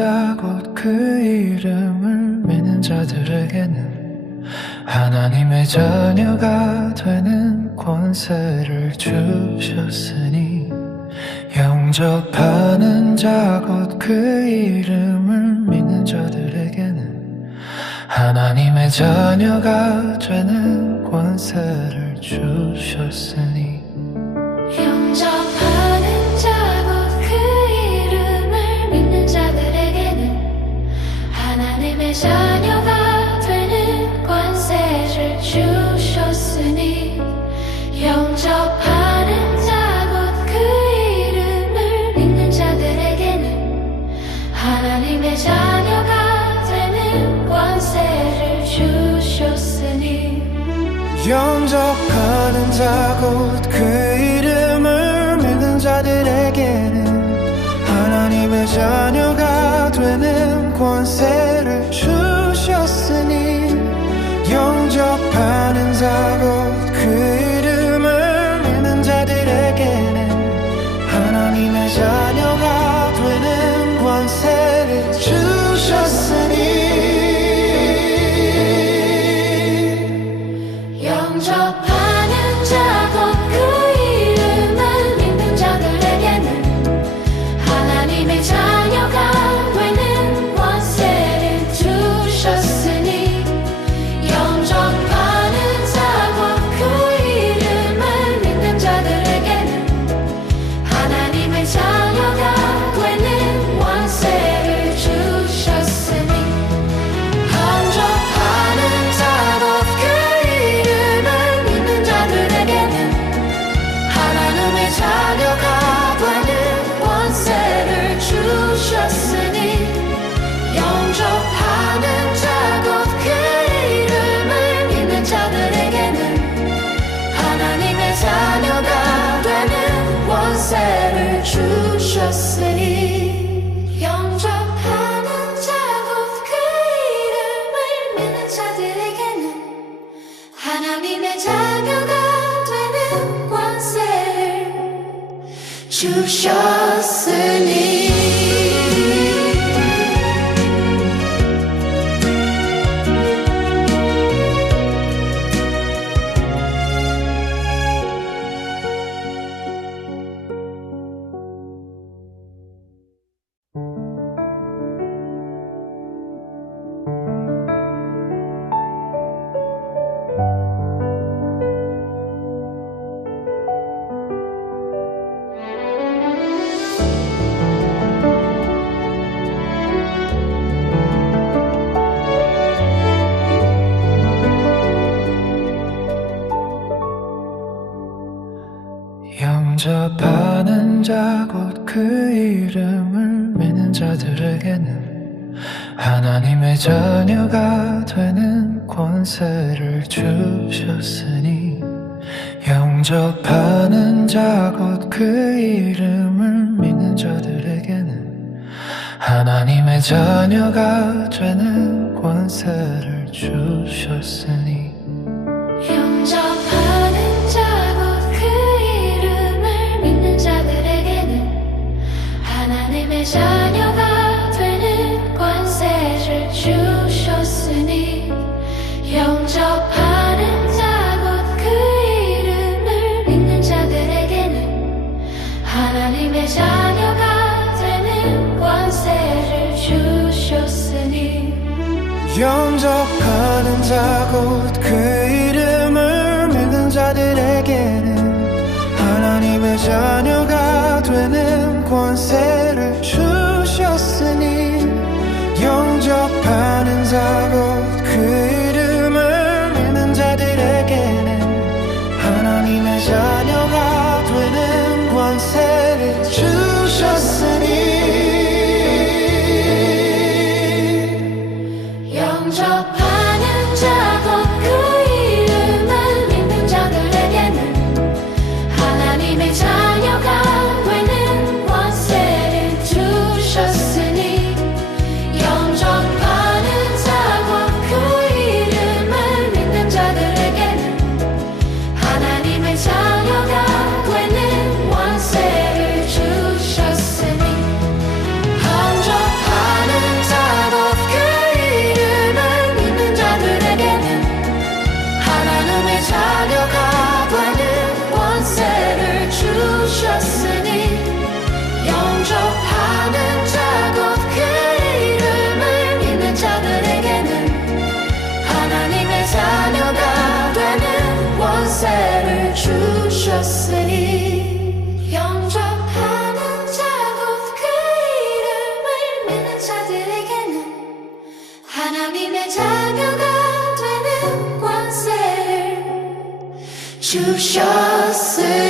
자 곧 그 이름을 믿는 자들에게는 하나님의 자녀가 되는 권세를 주셨으니 영접하는 자 곧 그 이름을 믿는 자들에게는 하나님의 자녀가 되는 권세를 주셨으니 영접하는 자 곧 그 이름을 믿는 자들에게는 하나님의 자녀가 되는 권세를 주셨으니 영접하는 자 곧 그 이름을 믿는 자들에게는 하나님의 자녀가 되는 권세를 주셨으니 영접하는 자 곧 그 이름을 믿는 자들에게는 하나님의 자녀가 되는 권세를 주셨으니 영접하는 자 곧 그 이름을 믿는 자들에게는 하나님의 자녀가 되는 권세를 주셨으니 영접하는 자 곧 그 이름을 믿는 자들에게는 하나님의 자녀가 되는 권세를 주셨으니 영접하는 자 곧 그 이름을 믿는 자들에게는 하나님의 자녀가 되는 권세를 주셨으니 영접하는 자 곧 그 이름을 믿는 자들에게는 하나님의 자녀가 되는 권세를 주셨으니 영접하는 자 곧 그 이름을 믿는 자들에게는 하나님의 자녀가 되는 권세를 주셨으니 영접하는 자 곧 그 이름을 믿는 자들에게는 하나님의 자녀가 되는 권세를 주셨으니 영접하는 자 곧 그 이름을 믿는 자들에게는 하나님의 자녀가 되는 권세를 주셨으니 영접하는 자 곧 그 이름을 믿는 자들에게는 하나님의 자녀가 되는 권세를 주셨으니 영접하는 자 곧 그 이름을 믿는 자들에게는 하나님의 자녀가 되는 권세를 주셨으니 영접하는 자 곧 그 이름을 믿는 자들에게는 하나님의 자녀가 되는 권세를 주셨으니 영접하는 자 곧 그 이름을 믿는 자들에게는 하나님의 자녀가 되는 권세를 주셨으니 영접하는 자 곧 그 이름을 믿는 자들에게는 하나님의 자녀가 되는 권세를 주셨으니 영접하는 자 곧 그 이름을 믿는 자들에게는 하나님의 자녀가 되는 권세를 주셨으니 영접하는 자 곧 그 이름을 믿는 자들에게는 하나님의 자녀가 되는 권세를 주셨으니 영접하는 권세를 주셨으니 영접하는 자 곧 그 이름을 믿는 자들에게는 하나님의 자녀가 되는 권세를 주셨으니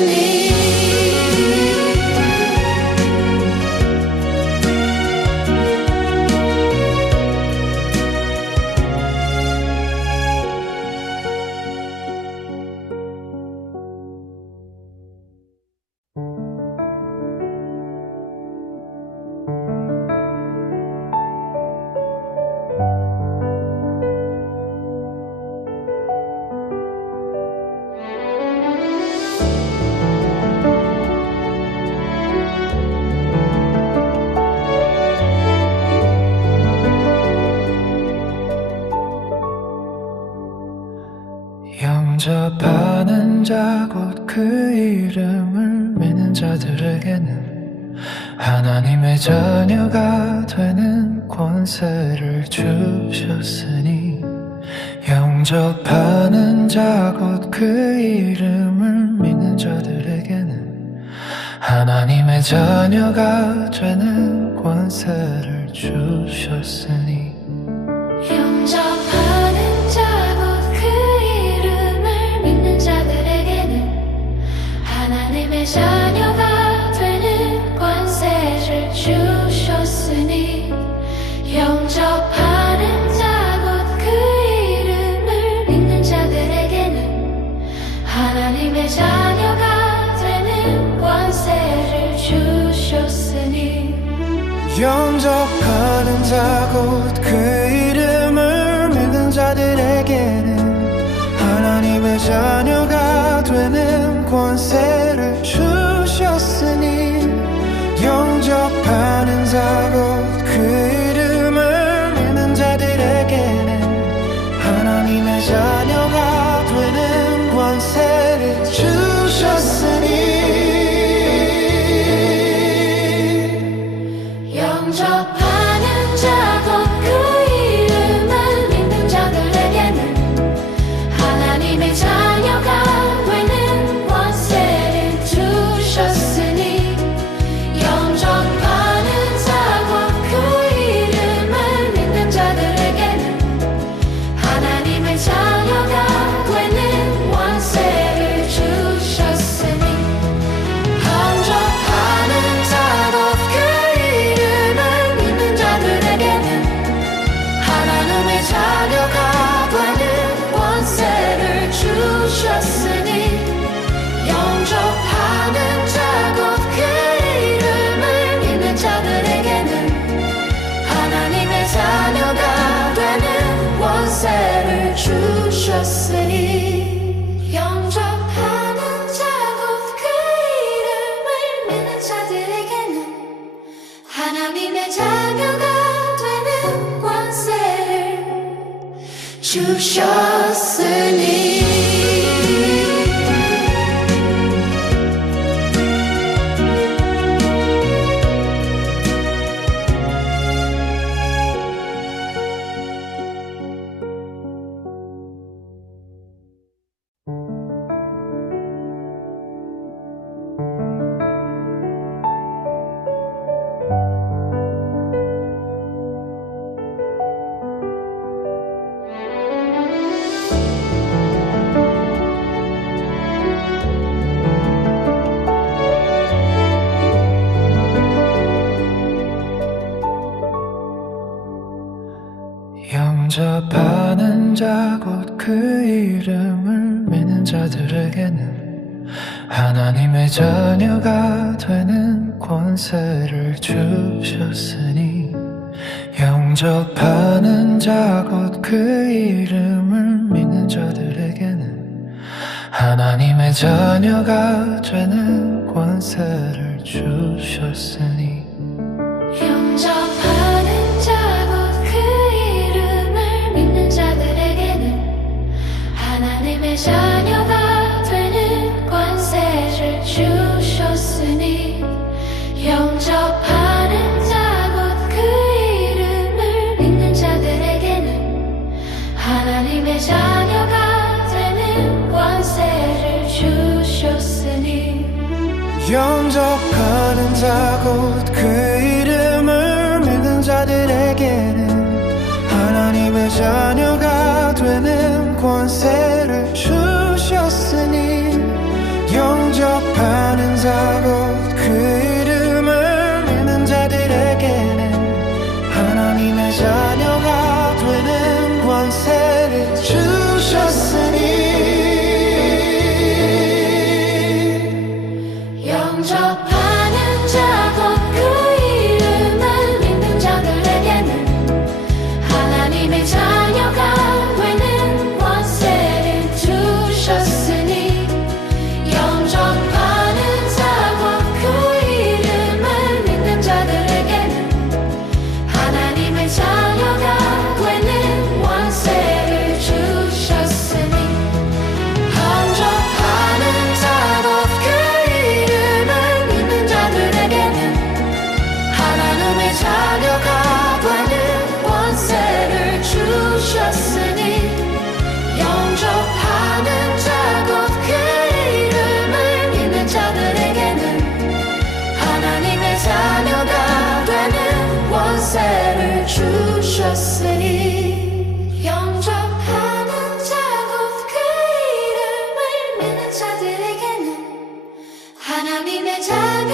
영접하는 자 곧 그 이름을 믿는 자들에게는 하나님의 자녀가 되는 권세를 주셨으니 영접하는 자 곧 그 이름을 믿는 자들에게는 하나님의 자녀가 되는 권세를 주셨으니 영접하는 자 곧 그 이름을 믿는 자들에게는 하나님의 자녀가 되는 권세를 주셨으니 영접하는 자 곧 그 이름을 믿는 자들에게는 하나님의 자녀가 되는 권세를 주셨으니 영접하는 자 곧 그 이름을 믿는 자들에게는 하나님의 자녀가 되는 권세를 주셨으니 영접하는 자 곧 그 이름을 믿는 자들에게는 하나님의 자녀가 되는 권세를 주셨으니 영접하는 자 곧 그 이름을 믿는 자들에게는 하나님의 자녀가 되는 권세를 주셨으니 영접하는 자 곧 그 이름을 믿는 자들에게는 하나님의 자녀가 되는 권세를 주셨으니 영접하는 자 곧 그 이름을 믿는 자들에게는 하나님의 자녀가 되는 권세를 주셨으니 영접하는 자 곧 그 이름을 믿는 자들에게는 하나님의 자녀가 되는 권세를 주셨으니 영접하는 자 곧 그 이름을 믿는 자들에게는 하나님의 자녀가 되는 권세를 주셨으니 영접하는 자 곧 그 이름을 믿는 자들에게는 하나님의 자녀가 되는 권세를 주셨으니 영접하는 자 곧 그 이름을 믿는 자들에게는 하나님의 자녀가 되는 권세를 주셨으니 영접하는 자 곧 그 이름을 믿는 자들에게는 하나님의 자녀가 되는 권세를 주셨으니 영접하는 자 곧 그 이름을 믿는 자들에게는 하나님의 자녀가 되는 권세를 주셨으니 영접하는 자 곧 그 이름을 믿는 자들에게는 하나님의 자녀가 되는 권세를 주셨으니 영접하는 자 곧 그 이름을 믿는 자들에게는 하나님의 자녀가 되는 권세를 주셨으니 영접하는 자 곧 그 이름을 믿는 자들에게는 하나님의 자녀가 되는 권세를 주셨으니 영접하는 자 곧 그 이름을 믿는 자들에게는 하나님의 자녀가 되는 권세를 주셨으니 영접하는 자 곧 그 이름을 믿는 자들에게는 하나님의 자녀가 되는 권세를 주셨으니 영접하는 자 곧 그 이름을 믿는 자들에게는 하나님의 자녀가 되는 권세를 주셨으니 영접하는 자 곧 그 이름을 믿는 자들에게는 하나님의 자녀가 되는 권세를 주셨으니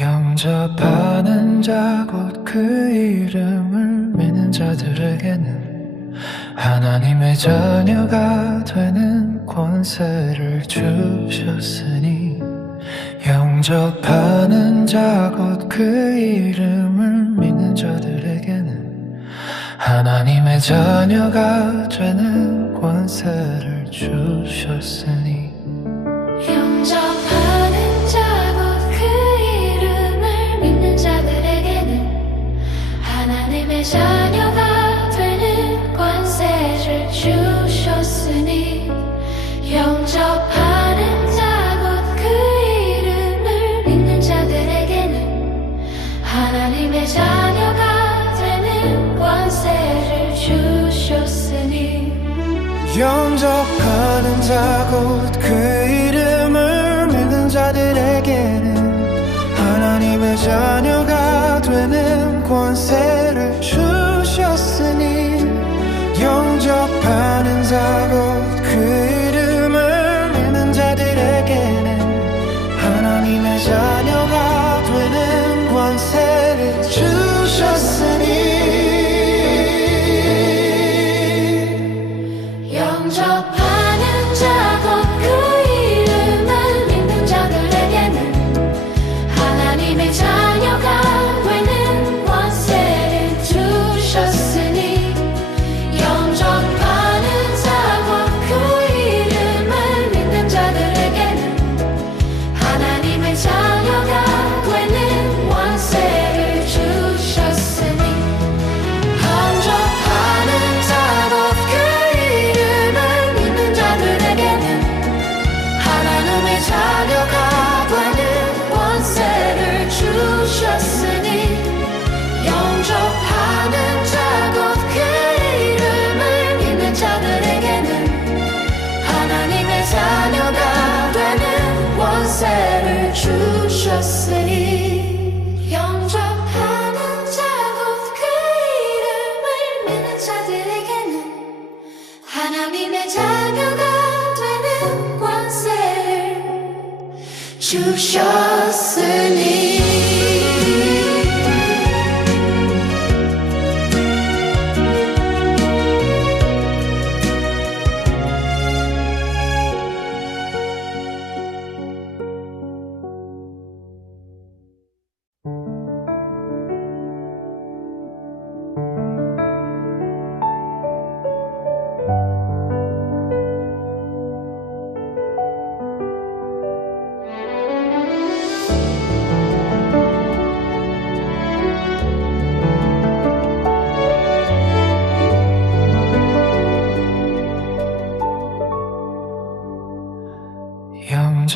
영접하는 자 곧 그 이름을 믿는 자들에게는 하나님의 자녀가 되는 권세를 주셨으니 영접하는 자 곧 그 이름을 믿는 자들에게는 하나님의 자녀가 되는 권세를 주셨으니 영접하는 자 곧 그 이름을 믿는 자들에게는 하나님의 자녀가 되는 권세를 주셨으니 영접하는 자 곧 그 이름을 믿는 자들에게는 하나님의 자녀가 되는 권세를 주셨으니 영접하는 자 곧 그 이름을 믿는 자들에게는 하나님의 자녀가 되는 권세를 주셨으니 영접하는 자 곧 그 이름을 믿는 자들에게는 하나님의 자녀가 되는 권세를 주셨으니 영접하는 자 곧 그 이름을 믿는 자들에게는 하나님의 자녀가 되는 권세를 주셨으니 영접하는 자 곧 그 이름을 믿는 자들에게는 하나님의 자녀가 되는 권세를 주셨으니 영접하는 자 곧 그 이름을 믿는 자들에게는 하나님의 자녀가 되는 권세를 주셨으니 영접하는 자 곧 그 이름을 믿는 자들에게는 하나님의 자녀가 되는 권세를 주셨으니 영접하는 자 곧 그 이름을 믿는 자들에게는 하나님의 자녀가 되는 권세를 주셨으니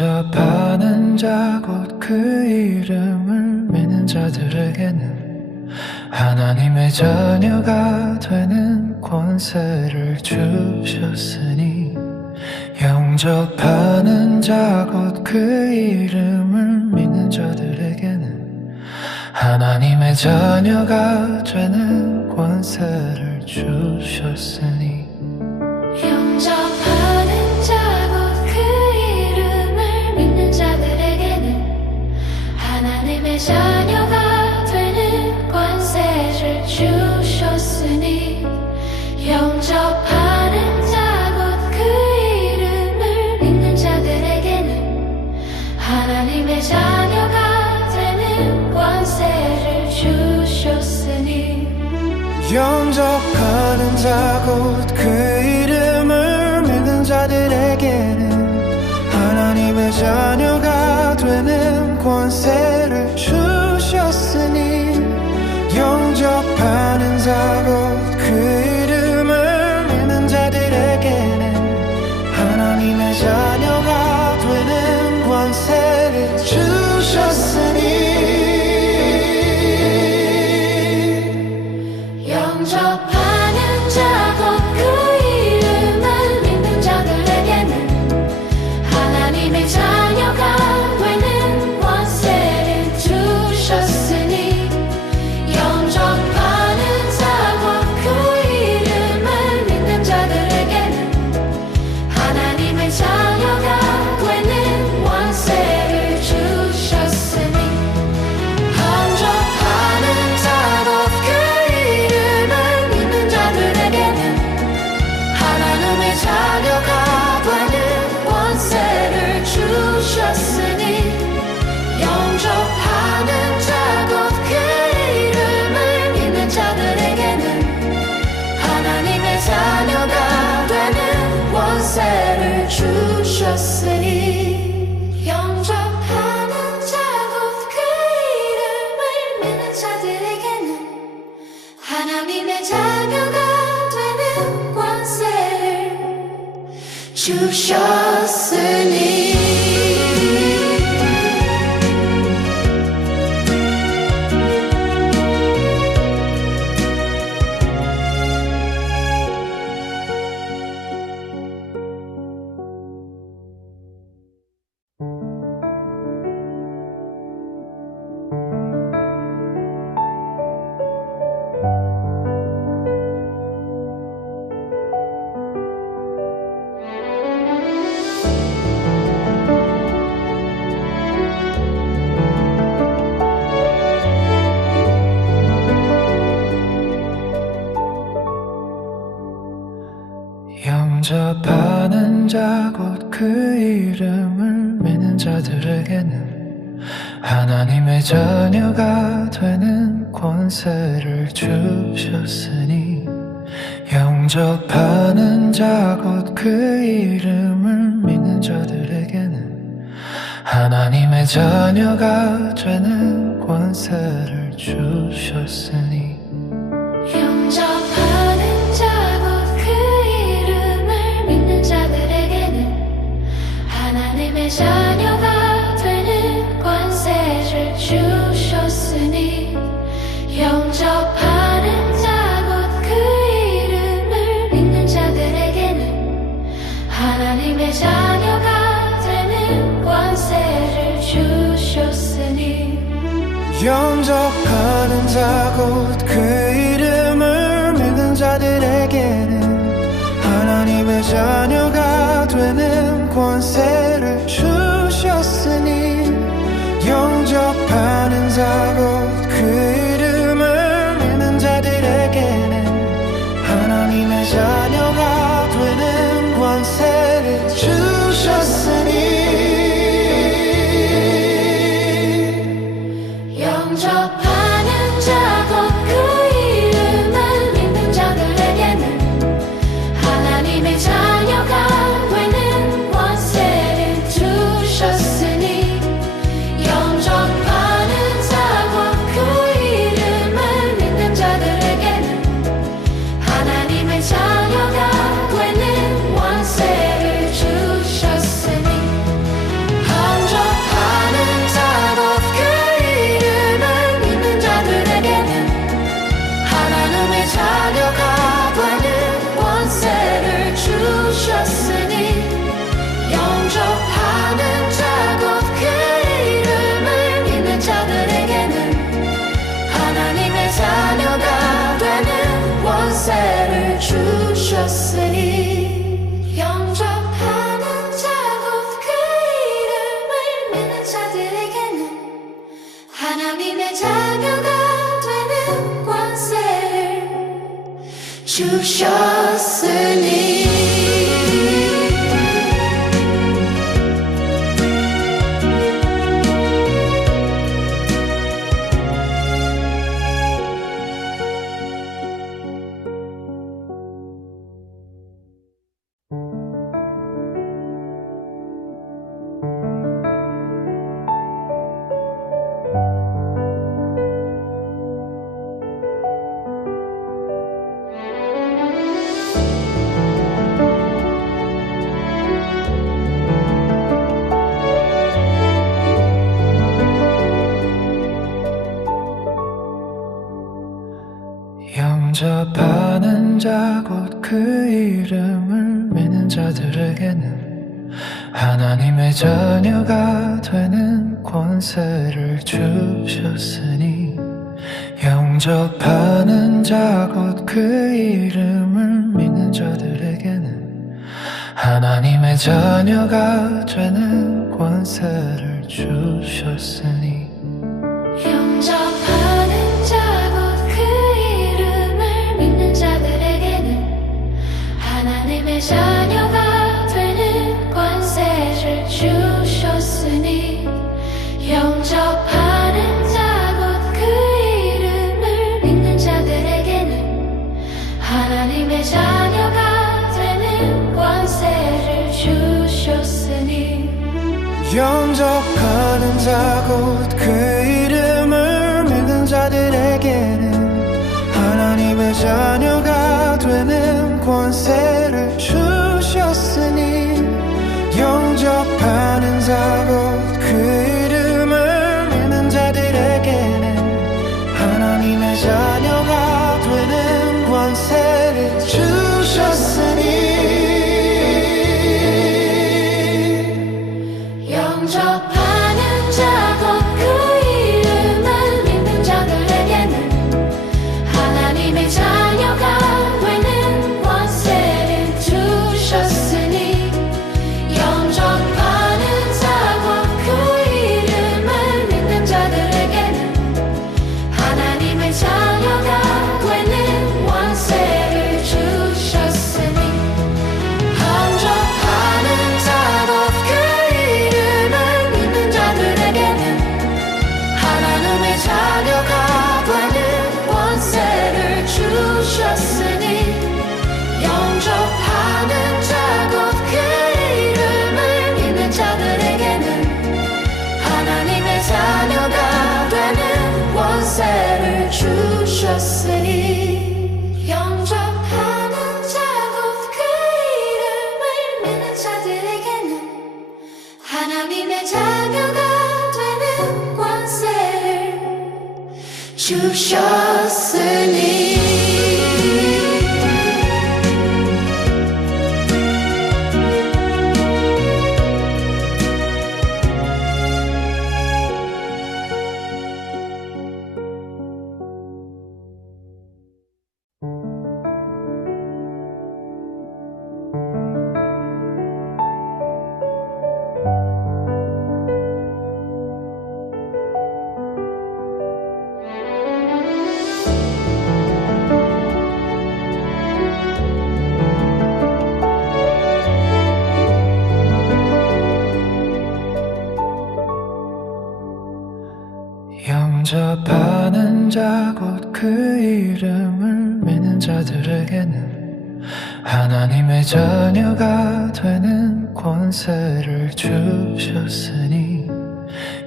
영접하는 자 곧 그 이름을 믿는 자들에게는 하나님의 자녀가 되는 권세를 주셨으니 영접하는 자 곧 그 이름을 믿는 자들에게는 하나님의 자녀가 되는 권세를 주셨으니 영접하는 자 곧 그 이름을 믿는 자들에게는 하나님의 자녀가 되는 권세를 주셨으니 영접하는 자 곧 그 이름을 믿는 자들에게는 하나님의 자녀가 되는 권세를 주셨으니 영접하는 자 곧 그 이름을 믿는 자들에게는 하나님의 자녀가 되는 권세를 주셨으니 영접하는 자 곧 그 이름을 믿는 자들에게는 하나님의 자녀가 되는 권세를 주셨으니 영접하는 자 곧 그 이름을 믿는 자들에게는 하나님의 자녀가 되는 권세를 주셨으니 영접하는 자 곧 그 이름을 믿는 자들에게는 하나님의 자녀가 되는 권세를 주셨으니 영접하는 자 곧 그 이름을 믿는 자들에게는 하나님의 자녀가 되는 권세를 주셨으니 영접하는 자 곧 그 이름을 믿는 자들에게는 하나님의 자녀가 되는 권세를 주셨으니 영접하는 자 곧 그 이름을 믿는 자들에게는 하나님의 자녀가 되는 권세를 주셨으니 영접하는 자 곧 그 이름을 믿는 자들에게는 하나님의 자녀가 되는 권세를 주셨으니 영접하는 자 곧 그 이름을 믿는 자들에게는 하나님의 자녀가 되는 권세를 주셨으니 영접하는 자 곧 그 이름을 믿는 자들에게는 하나님의 자녀가 되는 권세를 주셨으니 영접하는 자 곧 그 이름을 믿는 자들에게는 하나님의 자녀가 되는 권세를 주셨으니 영접하는 자 곧 그 이름을 믿는 자들에게는 하나님의 자녀가 되는 권세를 주셨으니 영접하는 자 곧 그 이름을 믿는 자들에게는 하나님의 자녀가 되는 권세를 주셨으니 영접하는 자 곧 그 주셨으니 영접하는 자 곧 그 이름을 믿는 자들에게는 하나님의 자녀가 되는 권세를 주셨으니 영접하는 자 곧 그 이름을 믿는 자들에게는 하나님의 자녀가 되는 권세를 주셨으니 영접하는 자 곧 그 이름을 믿는 자들에게는 하나님의 자녀가 되는 권세를 주셨으니 영접하는 자 곧 그 이름을 믿는 자들에게는 하나님의 자녀가 되는 권세를 주셨으니 영접하는 자 곧 그 이름을 믿는 자들에게는 하나님의 자녀가 되는 권세를 주셨으니 영접하는 자 곧 그 이름을 믿는 자들에게는 하나님의 자녀가 되는 권세를 주셨으니 영접하는 자 곧 그 이름을 믿는 자들에게는 하나님의 자녀가 되는 권세를 주셨으니 영접하는 자 곧 그 이름을 믿는 자들에게는 하나님의 자녀가 되는 권세를 주셨으니 영접하는 자 곧 그 이름을 믿는 자들에게는 하나님의 자녀가 되는 권세를 주셨으니 영접하는 자 곧 그 이름을 믿는 자들에게는 하나님의 자녀가 되는 권세를 주셨으니 영접하는 자 곧 그 이름을 믿는 자들에게는 하나님의 자녀가 되는 권세를 주셨으니 영접하는 자 곧 그 이름을 믿는 자들에게는 하나님의 자녀가 되는 권세를 주셨으니 영접하는 자 곧 그 이름을 믿는 자들에게는 하나님의 자녀가 되는 권세를 주셨으니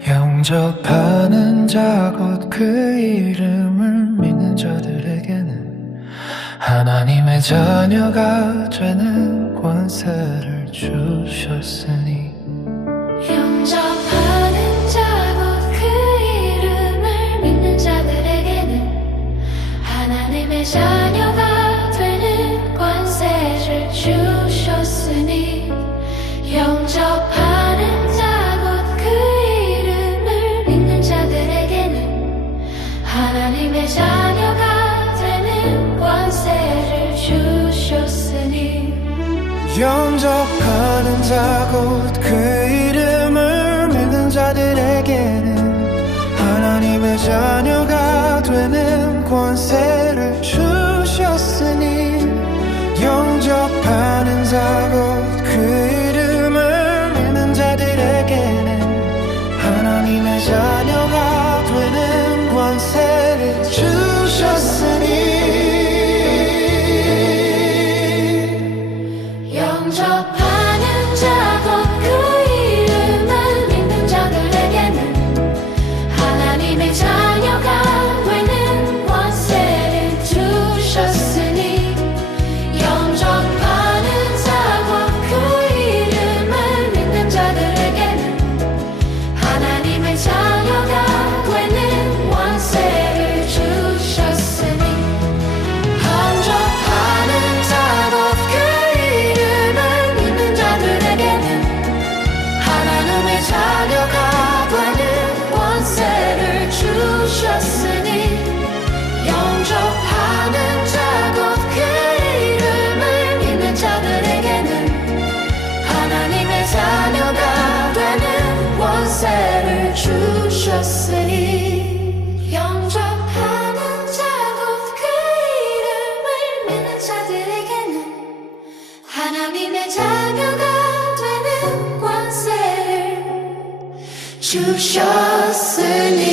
영접하는 자 곧 그 이름을 믿는 자들에게는 하나님의 자녀가 되는 권세를 주셨으니 영접하는 자 곧 그 이름을 믿는 자들에게는 하나님의 자녀가 되는 권세를 주셨으니 영접하는 자 곧 그 이름을 믿는 자들에게는 하나님의 자녀가 되는 권세를 주셨으니 영접하는 자 곧 그 이름을 믿는 자들에게는 하나님의 자녀가 되는 권세를 주셨으니 영접하는 자 곧 그 이름을 믿는 자들에게는 하나님의 자녀가 되는 권세를 주셨으니 영접하는 자 곧 그 이름을 믿는 자들에게는 하나님의 자녀가 되는 권세를 주셨으니 영접하는 자 곧 그 이름을 믿는 자들에게는 하나님의 자녀가 되는 권세를 주셨으니 영접하는 자 곧 그 이름을 믿는 자들에게는 하나님의 자녀가 되는 권세를 주셨으니 영접하는 자 곧 그 이름을 믿는 자들에게는 하나님의 자녀가 되는 권세를 주셨으니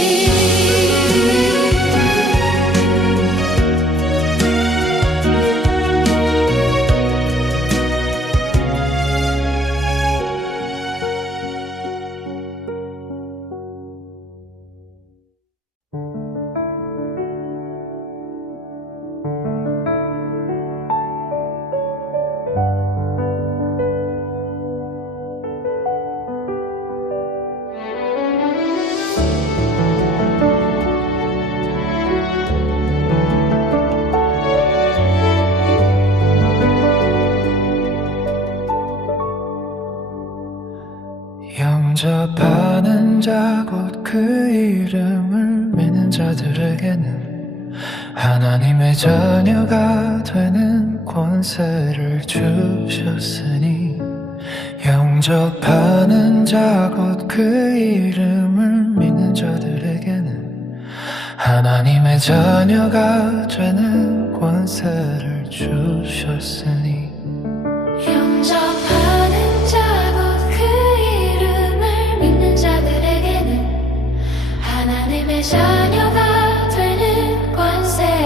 영접하는 자 곧 그 이름을 믿는 자들에게는 하나님의 자녀가 되는 권세를 주셨으니 영접하는 자 곧 그 이름을 믿는 자들에게는 하나님의 자녀가 되는 권세를 주셨으니 영접하는 자 곧 그 이름을 믿는 자들에게는 하나님의 자녀가 되는 권세를 주셨으니 영접하는 자 곧 그 이름을 믿는 자들에게는 하나님의 자녀가 되는 권세를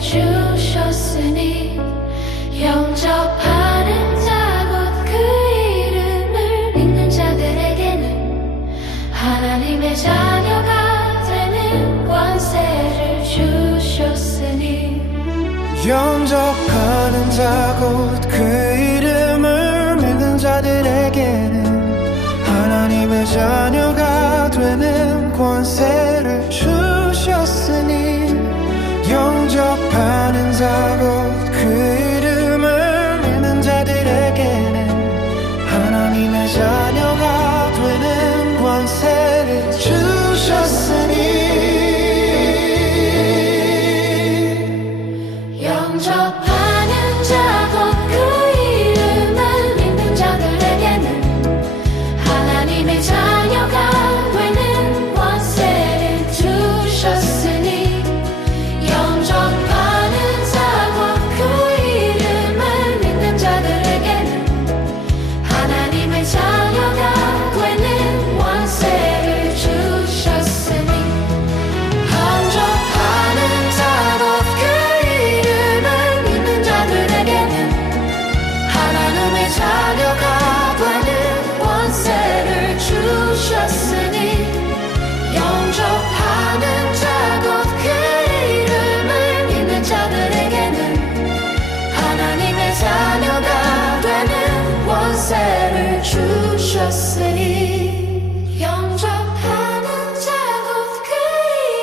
주셨으니 영접하는 자 곧 그 이름을 믿는 자들에게는 하나님의 자녀가 되는 권세를 주셨으니 영접하는 자 곧 그 이름을 믿는 자들에게는 하나님의 자녀가 되는 권세를 주셨으니 영접하는 자 곧 그 이름을 믿는 자들에게는 하나님의 자녀가 되는 권세를 주셨으니 영접하는 자 곧 그 이름을 믿는 자들에게는 하나님의 자녀가 되는 권세를 주셨으니 영접하는 자 곧 그 이름을 믿는 자들에게는 하나님의 자녀가 되는 권세를 주셨으니 영접하는 자 곧 그 이름을 믿는 자들에게는 하나님의 자녀가 되는 권세를 주셨으니 영접하는 자 곧 그 이름을 믿는 자들에게는 하나님의 자녀가 되는 권세를 주셨으니 영접하는 자 곧 그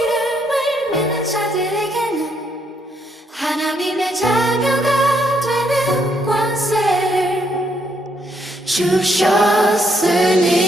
이름을 믿는 자들에게는 하나님의 자녀가 되는 권세를 주셨으니